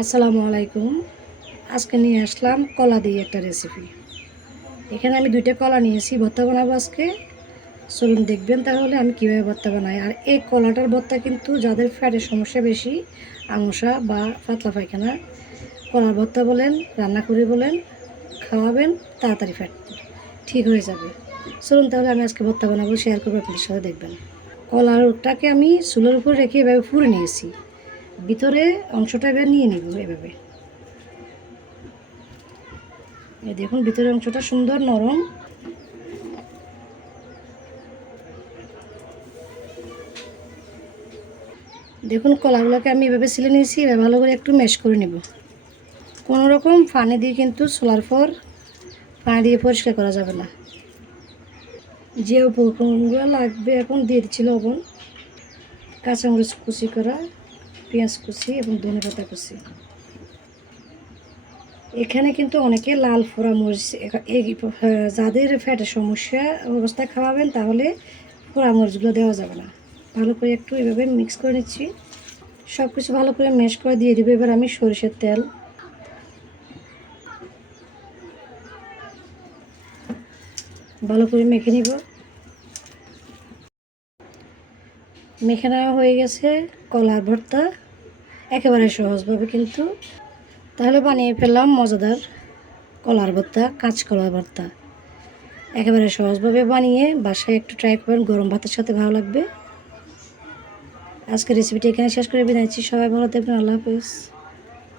আসসালামু আলাইকুম। আজকে নিয়ে আসলাম কলা দিয়ে একটা রেসিপি এখানে আমি দুইটা কলা নিয়েছি, ভর্তা বানাবো আজকে। চলুন দেখবেন তাহলে আমি কীভাবে ভর্তা বানাই। আর এই কলাটার ভর্তা কিন্তু যাদের ফ্যাটের সমস্যা বেশি আমসা বা পাতলা পায়খানা, কলার ভর্তা বলেন, রান্না করে বলেন, খাওয়াবেন, তাড়াতাড়ি ফ্যাট ঠিক হয়ে যাবে। চলুন তাহলে আমি আজকে ভর্তা বানাবো শেয়ার করব, আপনাদের সাথে দেখবেন। কলারটাকে আমি চুলের উপর রেখে এভাবে ফুড়ে নিয়েছি। ভিতরে অংশটা এবার নিয়ে নিব এভাবে। দেখুন, ভিতরের অংশটা সুন্দর নরম। দেখুন, কলাগুলোকে আমি এভাবে সিলে নিয়েছি, এবার ভালো করে একটু ম্যাশ করে নেব। কোনো রকম পানি দিয়ে কিন্তু সোলার পর পানি দিয়ে পরিষ্কার করা যাবে না। যে উপকরণগুলো লাগবে এখন দিয়ে দিচ্ছি লবণ, কাঁচামরিচ কুচি করা। পেঁয়াজ কুচি এবং ধনে পাতা কুচি। এখানে কিন্তু অনেকে লাল ফোড়া মরিচ যাদের ফ্যাটের সমস্যা, অবস্থা খাওয়াবেন তাহলে ফোড়া মরিচগুলো দেওয়া যাবে না। ভালো করে একটু এভাবে মিক্স করে নিচ্ছি। সব কিছু ভালো করে ম্যাশ করে দিয়ে দেবো। এবার আমি সরিষার তেল। ভালো করে মেখে নিব। মেখে নেওয়া হয়ে গেছে কলার ভর্তা। একেবারে সহজভাবে কিন্তু। তাহলে বানিয়ে ফেললাম মজাদার কলার ভর্তা কাঁচকলার ভর্তা। একেবারে সহজভাবে বানিয়ে বাসায় একটু ট্রাই করবেন, গরম ভাতের সাথে ভালো লাগবে। আজকের রেসিপিটি এখানে শেষ করে বিদায় সবাই ভালো থাকবেন, আল্লাহ হাফেজ।